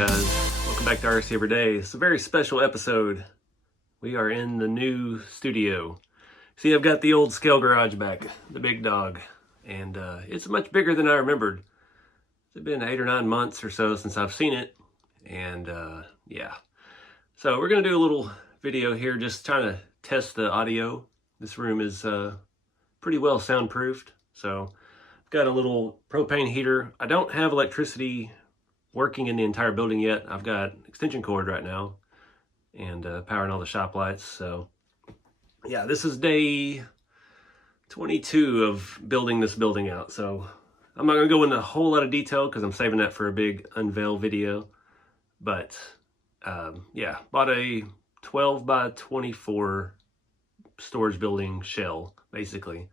guys? Welcome back to RCeveryday. It's a very special episode. We are in the new studio. See, I've got the old scale garage back, the big dog, and it's much bigger than I remembered. It's been 8 or 9 months or so since I've seen it, and yeah. So we're gonna do a little video here, just trying to test the audio. This room is pretty well soundproofed, so I've got a little propane heater. I don't have electricity working in the entire building yet. I've got extension cord right now and powering all the shop lights. So yeah, this is day 22 of building this building out. So I'm not gonna go into a whole lot of detail because I'm saving that for a big unveil video. But yeah, bought a 12 by 24 storage building shell, basically.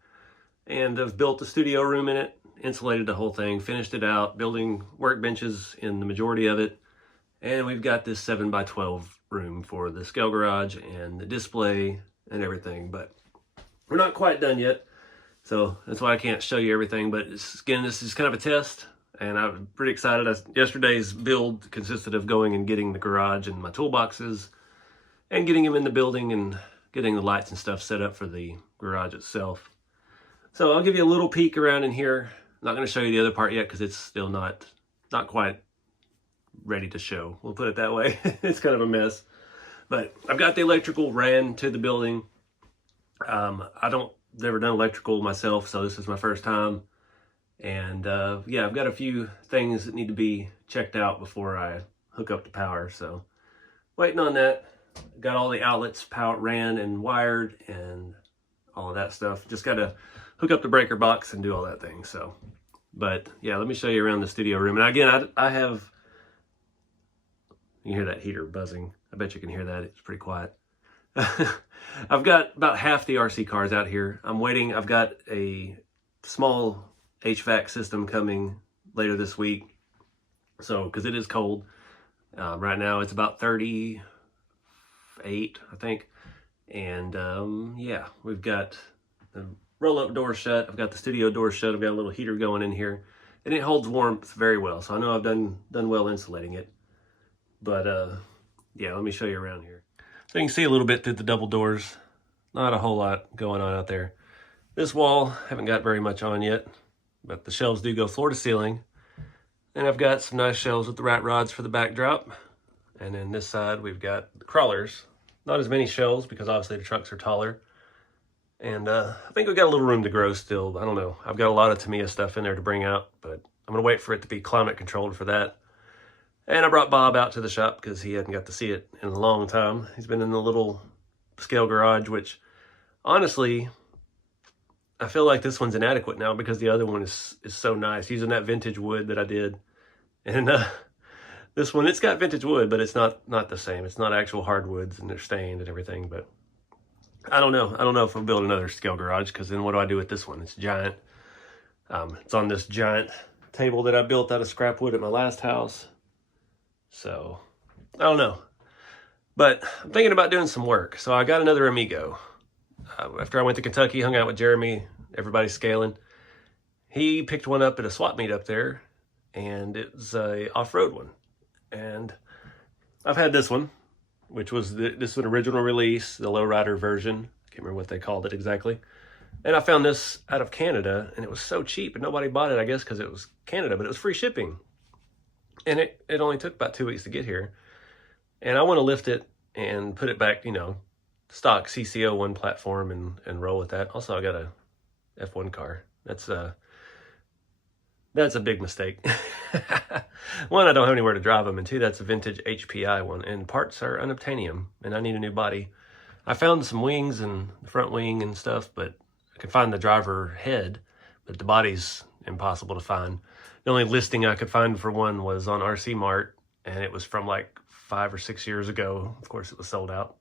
And I've built a studio room in it, insulated the whole thing, finished it out, building workbenches in the majority of it. And we've got this 7 by 12 room for the scale garage and the display and everything. But we're not quite done yet, so that's why I can't show you everything. But again, this is kind of a test, and I'm pretty excited. Yesterday's build consisted of going and getting the garage and my toolboxes and getting them in the building and getting the lights and stuff set up for the garage itself. So I'll give you a little peek around in here. I'm not going to show you the other part yet because it's still not quite ready to show. We'll put it that way. It's kind of a mess. But I've got the electrical ran to the building. Never done electrical myself, so this is my first time. And yeah, I've got a few things that need to be checked out before I hook up the power. So waiting on that. Got all the outlets ran and wired and all of that stuff. Just got to hook up the breaker box and do all that thing. So, but yeah, let me show you around the studio room. And again, I have, you hear that heater buzzing. I bet you can hear that. It's pretty quiet. I've got about half the RC cars out here. I'm waiting. I've got a small HVAC system coming later this week. So, because it is cold. Right now it's about 38, I think. And yeah, we've got the roll-up door shut. I've got the studio door shut. I've got a little heater going in here, and it holds warmth very well. So I know I've done well insulating it. But yeah, let me show you around here. So you can see a little bit through the double doors. Not a whole lot going on out there. This wall, haven't got very much on yet, but the shelves do go floor to ceiling. And I've got some nice shelves with the rat rods for the backdrop. And then this side, we've got the crawlers. Not as many shelves because obviously the trucks are taller. And I think we've got a little room to grow still. I don't know. I've got a lot of Tamiya stuff in there to bring out, but I'm going to wait for it to be climate controlled for that. And I brought Bob out to the shop because he hadn't got to see it in a long time. He's been in the little scale garage, which honestly, I feel like this one's inadequate now because the other one is so nice. Using that vintage wood that I did. And this one, it's got vintage wood, but it's not the same. It's not actual hardwoods, and they're stained and everything, but I don't know. I don't know if I'll build another scale garage, because then what do I do with this one? It's giant. It's on this giant table that I built out of scrap wood at my last house. So, I don't know. But I'm thinking about doing some work. So I got another Amigo. After I went to Kentucky, hung out with Jeremy, everybody's scaling. He picked one up at a swap meet up there, and it was a off-road one. And I've had this one, which was this was an original release, the lowrider version. I can't remember what they called it exactly. And I found this out of Canada, and it was so cheap, and nobody bought it, I guess, because it was Canada, but it was free shipping. And it only took about 2 weeks to get here. And I want to lift it and put it back, you know, stock CC01 platform and roll with that. Also, I got a F1 car. That's a big mistake. One, I don't have anywhere to drive them, and two, that's a vintage HPI one, and parts are unobtainium, and I need a new body. I found some wings and the front wing and stuff, but I could find the driver head, but the body's impossible to find. The only listing I could find for one was on RC Mart, and it was from like 5 or 6 years ago. Of course, it was sold out.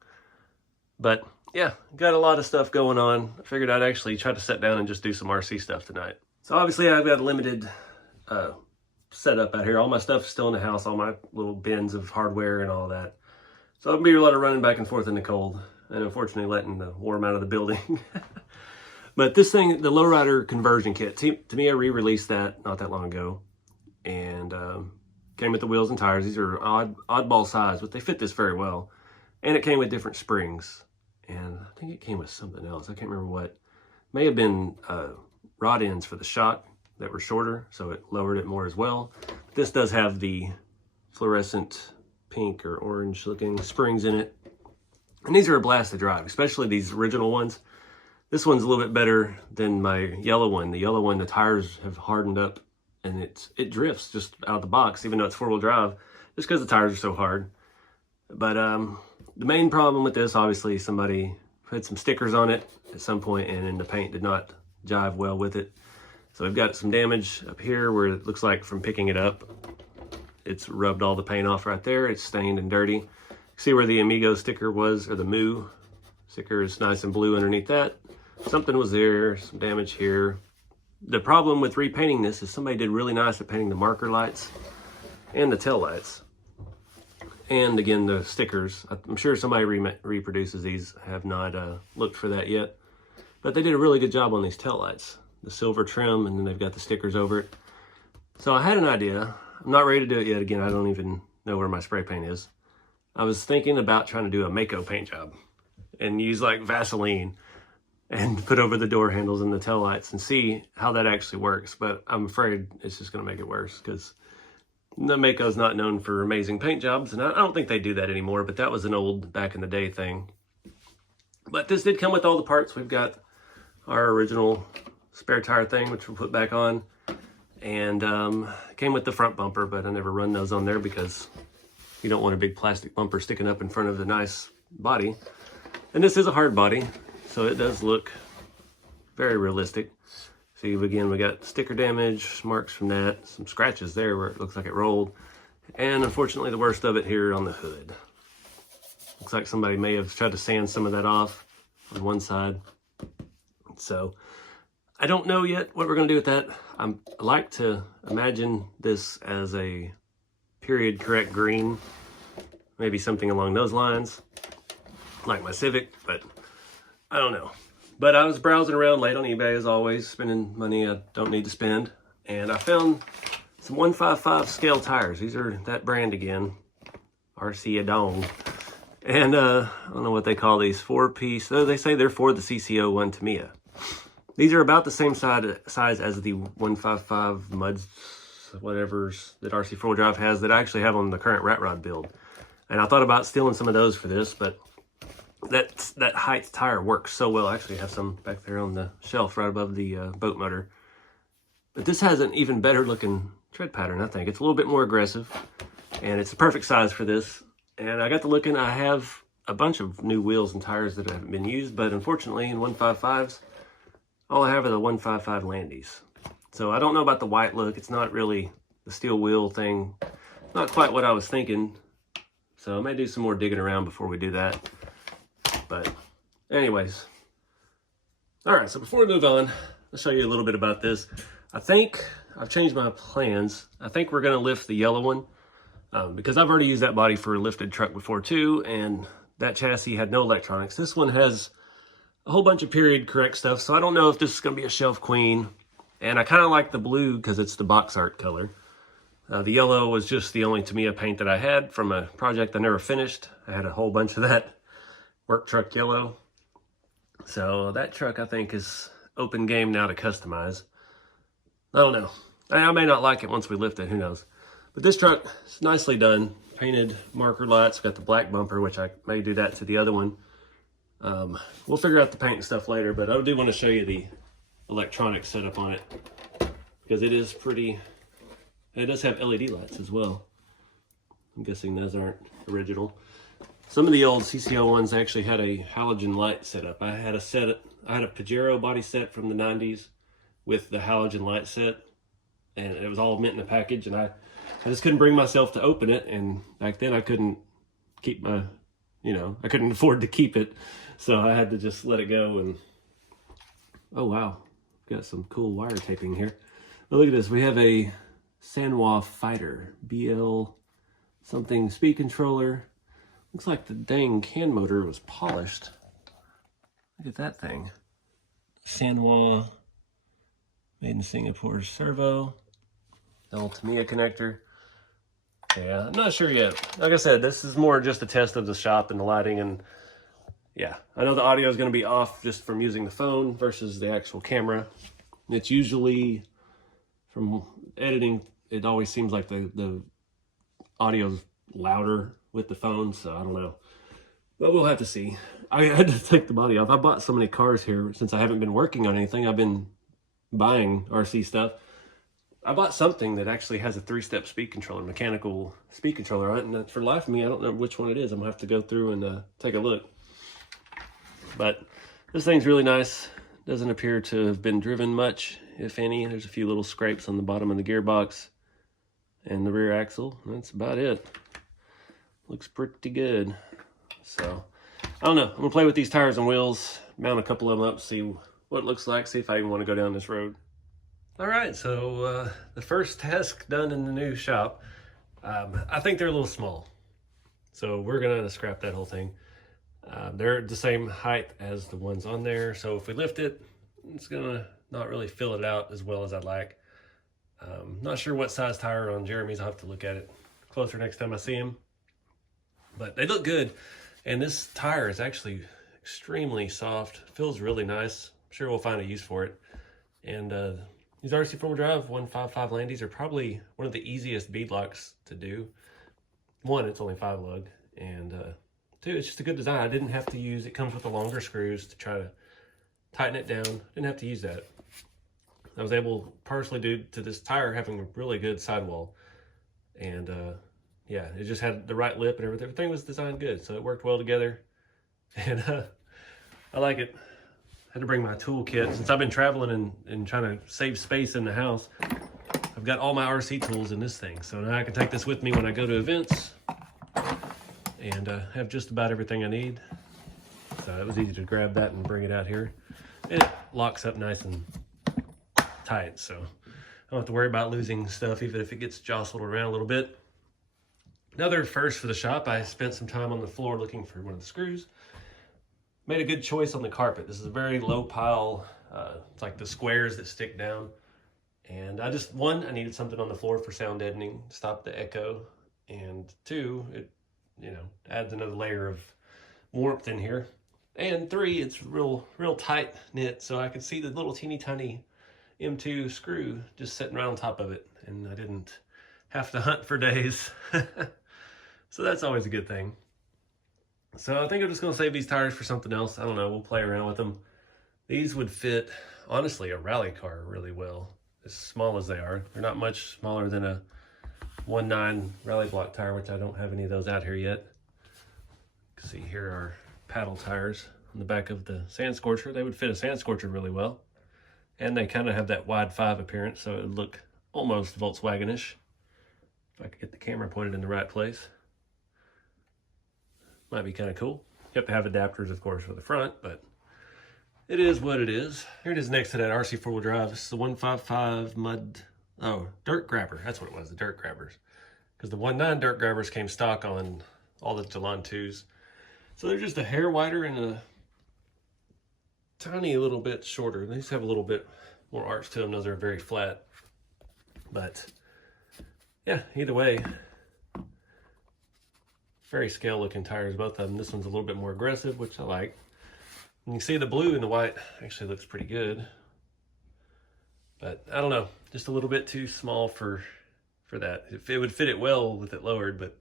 But yeah, got a lot of stuff going on. I figured I'd actually try to sit down and just do some RC stuff tonight. So obviously I've got a limited setup out here. All my stuff is still in the house, all my little bins of hardware and all that. So I'll be a lot of running back and forth in the cold, and unfortunately letting the warm out of the building. But this thing, the lowrider conversion kit, Tamiya re-released that not that long ago. And came with the wheels and tires. These are oddball size, but they fit this very well. And it came with different springs. And I think it came with something else. I can't remember what. May have been rod ends for the shock that were shorter, so it lowered it more as well. But this does have the fluorescent pink or orange looking springs in it. And these are a blast to drive, especially these original ones. This one's a little bit better than my yellow one. The yellow one, the tires have hardened up and it drifts just out of the box, even though it's four-wheel drive, just because the tires are so hard. But the main problem with this, obviously, somebody put some stickers on it at some point and then the paint did not jive well with it. So we've got some damage up here where it looks like from picking it up, it's rubbed all the paint off right there. It's stained and dirty. See where the Amigo sticker was, or the Moo sticker is nice and blue underneath that. Something was there, some damage here. The problem with repainting this is somebody did really nice at painting the marker lights and the tail lights. And again, the stickers. I'm sure somebody reproduces these. I have not looked for that yet. But they did a really good job on these tail lights. The silver trim, and then they've got the stickers over it. So I had an idea. I'm not ready to do it yet. Again, I don't even know where my spray paint is. I was thinking about trying to do a Mako paint job and use like Vaseline and put over the door handles and the tail lights and see how that actually works. But I'm afraid it's just going to make it worse because the Mako's not known for amazing paint jobs. And I don't think they do that anymore, but that was an old back in the day thing. But this did come with all the parts. We've got our original spare tire thing, which we'll put back on. And came with the front bumper, but I never run those on there because you don't want a big plastic bumper sticking up in front of the nice body. And this is a hard body, so it does look very realistic. See, again, we got sticker damage, marks from that, some scratches there where it looks like it rolled. And unfortunately, the worst of it here on the hood. Looks like somebody may have tried to sand some of that off on one side. So I don't know yet what we're going to do with that. I like to imagine this as a period correct green, maybe something along those lines, like my Civic, but I don't know. But I was browsing around late on eBay as always, spending money I don't need to spend, and I found some 155 scale tires. These are that brand again, RCeveryday. And I don't know what they call these, 4-piece. They say they're for the CC01 Tamiya. These are about the same size as the 155 muds, whatever's that RC 4-wheel drive has that I actually have on the current rat rod build. And I thought about stealing some of those for this, but that height tire works so well. I actually have some back there on the shelf right above the boat motor. But this has an even better looking tread pattern, I think. It's a little bit more aggressive, and it's the perfect size for this. And I got to looking, I have a bunch of new wheels and tires that haven't been used, but unfortunately in 155s, all I have are the 155 Landies. So I don't know about the white look. It's not really the steel wheel thing. Not quite what I was thinking. So I may do some more digging around before we do that. But anyways. All right, so before we move on, I'll show you a little bit about this. I think I've changed my plans. I think we're gonna lift the yellow one because I've already used that body for a lifted truck before too, and that chassis had no electronics. This one has a whole bunch of period correct stuff, so I don't know if this is going to be a shelf queen. And I kind of like the blue because it's the box art color. The yellow was just the only Tamiya paint that I had from a project I never finished. I had a whole bunch of that work truck yellow. So that truck I think is open game now to customize. I don't know. I may not like it once we lift it, who knows. But this truck is nicely done. Painted marker lights, got the black bumper, which I may do that to the other one. We'll figure out the paint and stuff later, but I do want to show you the electronic setup on it because it is pretty. It does have LED lights as well. I'm guessing those aren't original. Some of the old CC01s actually had a halogen light setup. I had a Pajero body set from the 90s with the halogen light set, and it was all mint in a package, and I just couldn't bring myself to open it, and back then I couldn't keep my, I couldn't afford to keep it, so I had to just let it go. And oh wow, got some cool wire taping here. But look at this, we have a Sanwa Fighter BL something speed controller. Looks like the dang can motor was polished. Look at that thing. Sanwa, made in Singapore servo. The old Tamiya connector. Yeah, I'm not sure yet. Like I said, this is more just a test of the shop and the lighting, and yeah, I know the audio is going to be off just from using the phone versus the actual camera. It's usually, from editing, it always seems like the audio's louder with the phone, so I don't know. But we'll have to see. I had to take the body off. I bought so many cars here since I haven't been working on anything. I've been buying RC stuff. I bought something that actually has a 3-step speed controller, mechanical speed controller on it, and for the life of me, I don't know which one it is. I'm gonna have to go through and take a look. But this thing's really nice. Doesn't appear to have been driven much, if any. There's a few little scrapes on the bottom of the gearbox and the rear axle. That's about it. Looks pretty good. So, I don't know. I'm gonna play with these tires and wheels, mount a couple of them up, see what it looks like, see if I even want to go down this road. All right, so the first test done in the new shop. I think they're a little small, so we're gonna scrap that whole thing. They're the same height as the ones on there, so if we lift it, it's gonna not really fill it out as well as I'd like. Not sure what size tire on Jeremy's. I'll have to look at it closer next time I see him. But they look good, and this tire is actually extremely soft. Feels really nice. I'm sure we'll find a use for it. And these RC 4-wheel drive 155 Landies are probably one of the easiest bead locks to do. One, it's only 5 lug, and two, it's just a good design. I didn't have to use, it comes with the longer screws to try to tighten it down. Didn't have to use that. I was able, partially due to this tire having a really good sidewall, and yeah, it just had the right lip and everything. Everything was designed good, so it worked well together, and I like it. Had to bring my toolkit since I've been traveling and trying to save space in the house. I've got all my RC tools in this thing, so now I can take this with me when I go to events and have just about everything I need. So it was easy to grab that and bring it out here. And it locks up nice and tight, so I don't have to worry about losing stuff even if it gets jostled around a little bit. Another first for the shop, I spent some time on the floor looking for one of the screws. Made a good choice on the carpet. This is a very low pile. It's like the squares that stick down. And I needed something on the floor for sound deadening, stop the echo. And two, it, adds another layer of warmth in here. And three, it's real tight knit, so I could see the little teeny tiny M2 screw just sitting right on top of it. And I didn't have to hunt for days. So that's always a good thing. So I think I'm just going to save these tires for something else. I don't know. We'll play around with them. These would fit, honestly, a rally car really well, as small as they are. They're not much smaller than a 1.9 rally block tire, which I don't have any of those out here yet. You can see here are paddle tires on the back of the Sand Scorcher. They would fit a Sand Scorcher really well. And they kind of have that wide 5 appearance, so it would look almost Volkswagen-ish. If I could get the camera pointed in the right place. Might be kind of cool. You have to have adapters, of course, for the front, but it is what it is. Here it is next to that RC 4-wheel drive. This is the 155 Dirt Grabber. That's what it was, the Dirt Grabbers. Because the 1.9 Dirt Grabbers came stock on all the Jalon 2s. So they're just a hair wider and a tiny little bit shorter. These have a little bit more arch to them. Those are very flat. But yeah, either way, very scale looking tires, both of them. This one's a little bit more aggressive, which I like. And you see the blue and the white actually looks pretty good. But I don't know, just a little bit too small for that. If it would fit it well with it lowered, but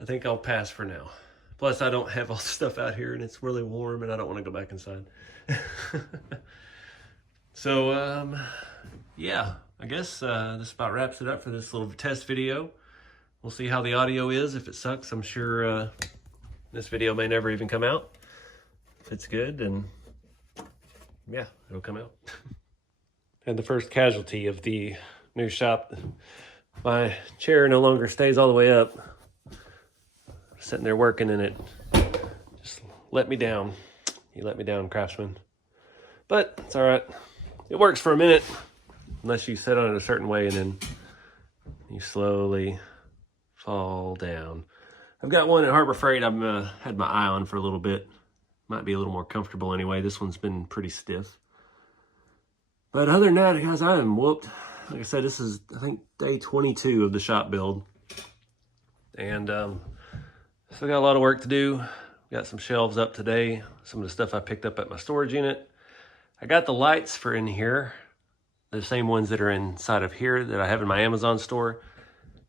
I think I'll pass for now. Plus I don't have all the stuff out here and it's really warm and I don't want to go back inside. So yeah, I guess this about wraps it up for this little test video. We'll see how the audio is. If it sucks, I'm sure this video may never even come out. If it's good, then yeah, it'll come out. And the first casualty of the new shop. My chair no longer stays all the way up. I'm sitting there working and it just let me down. You let me down, Craftsman. But it's all right. It works for a minute, unless you sit on it a certain way and then you slowly fall down. I've got one at Harbor Freight I've had my eye on for a little bit. Might be a little more comfortable anyway. This one's been pretty stiff. But other than that, guys, I am whooped. Like I said, this is, I think, day 22 of the shop build. And still got a lot of work to do. Got some shelves up today, some of the stuff I picked up at my storage unit. I got the lights for in here, the same ones that are inside of here that I have in my Amazon store.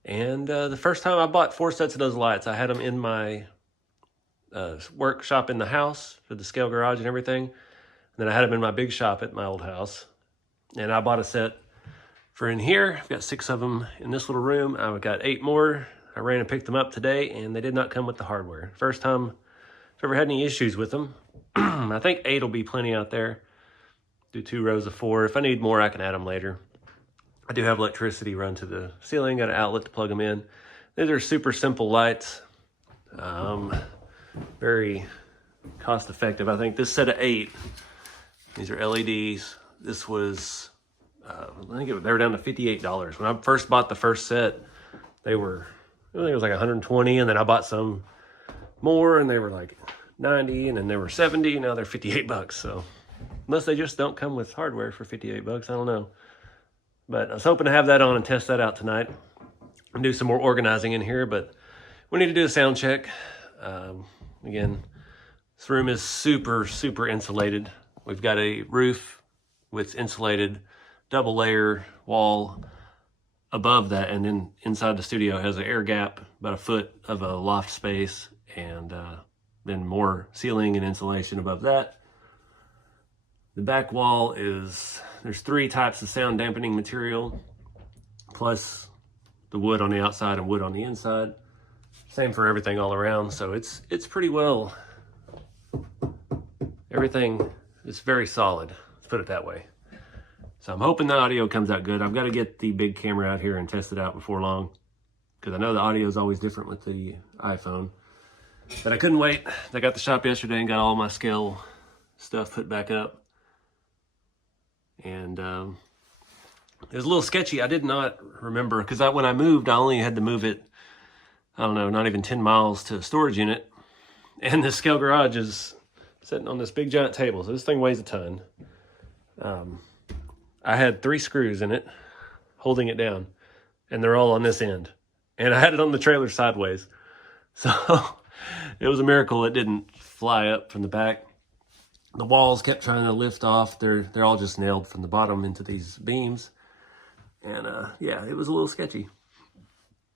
And the first time I bought 4 sets of those lights, I had them in my workshop in the house for the scale garage and everything. And then I had them in my big shop at my old house. And I bought a set for in here. I've got 6 of them in this little room. I've got 8 more. I ran and picked them up today, and they did not come with the hardware. First time I've ever had any issues with them. I think 8 will be plenty out there. Do 2 rows of 4. If I need more, I can add them later. I do have electricity run to the ceiling, got an outlet to plug them in. These are super simple lights. Very cost effective. I think this set of 8, these are LEDs. This was, I think they were down to $58. When I first bought the first set, they were, I think it was like 120, and then I bought some more and they were like 90, and then they were 70, and now they're $58. So unless they just don't come with hardware for $58, I don't know. But I was hoping to have that on and test that out tonight and do some more organizing in here, but we need to do a sound check. Again, this room is super, super insulated. We've got a roof with insulated double layer wall above that, and then inside the studio has an air gap, about a foot of a loft space, and then more ceiling and insulation above that. The back wall is, there's 3 types of sound dampening material, plus the wood on the outside and wood on the inside. Same for everything all around, so it's pretty well, everything is very solid, let's put it that way. So I'm hoping the audio comes out good. I've got to get the big camera out here and test it out before long, because I know the audio is always different with the iPhone. But I couldn't wait. I got the shop yesterday and got all my scale stuff put back up. And it was a little sketchy. I did not remember, because when I moved, I only had to move it, I don't know, not even 10 miles to a storage unit. And the scale garage is sitting on this big giant table, so this thing weighs a ton. I had 3 screws in it holding it down, and they're all on this end. And I had it on the trailer sideways. So it was a miracle it didn't fly up from the back. The walls kept trying to lift off. They're all just nailed from the bottom into these beams. And yeah, it was a little sketchy.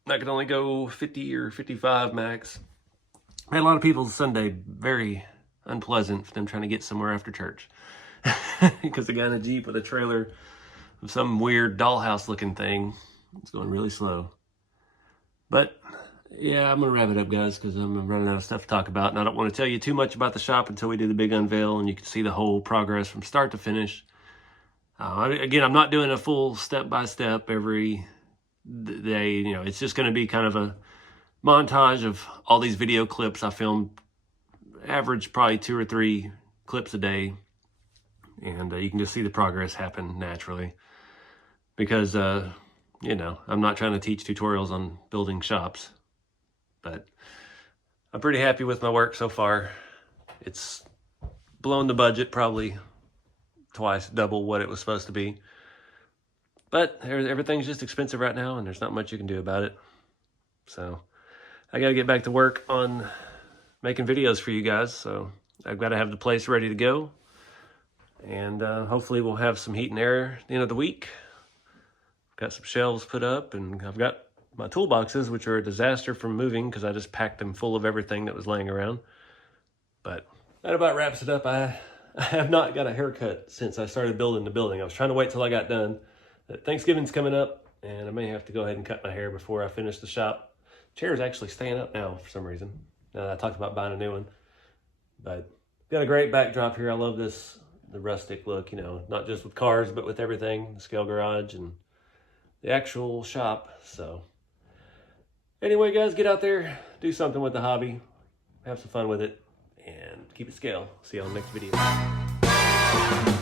I could only go 50 or 55 max. I had a lot of people Sunday, very unpleasant for them trying to get somewhere after church. Because the guy in a Jeep with a trailer of some weird dollhouse looking thing, it's going really slow. But yeah, I'm gonna wrap it up, guys, because I'm running out of stuff to talk about, and I don't want to tell you too much about the shop until we do the big unveil and you can see the whole progress from start to finish. Again, I'm not doing a full step-by-step every day. You know, it's just going to be kind of a montage of all these video clips I filmed, average probably 2 or 3 clips a day. And you can just see the progress happen naturally, because, you know, I'm not trying to teach tutorials on building shops, but I'm pretty happy with my work so far. It's blown the budget probably twice, double what it was supposed to be. But everything's just expensive right now, and there's not much you can do about it. So I got to get back to work on making videos for you guys. So I've got to have the place ready to go. And hopefully we'll have some heat and air at the end of the week. Got some shelves put up, and I've got my toolboxes, which are a disaster from moving because I just packed them full of everything that was laying around. But that about wraps it up. I have not got a haircut since I started building the building. I was trying to wait till I got done. Thanksgiving's coming up, and I may have to go ahead and cut my hair before I finish the shop. Chair's actually staying up now for some reason, now that I talked about buying a new one. But got a great backdrop here. I love this, the rustic look, not just with cars, but with everything, the scale garage and the actual shop. So anyway, guys, get out there, do something with the hobby, have some fun with it, and keep it scale. See you on the next video.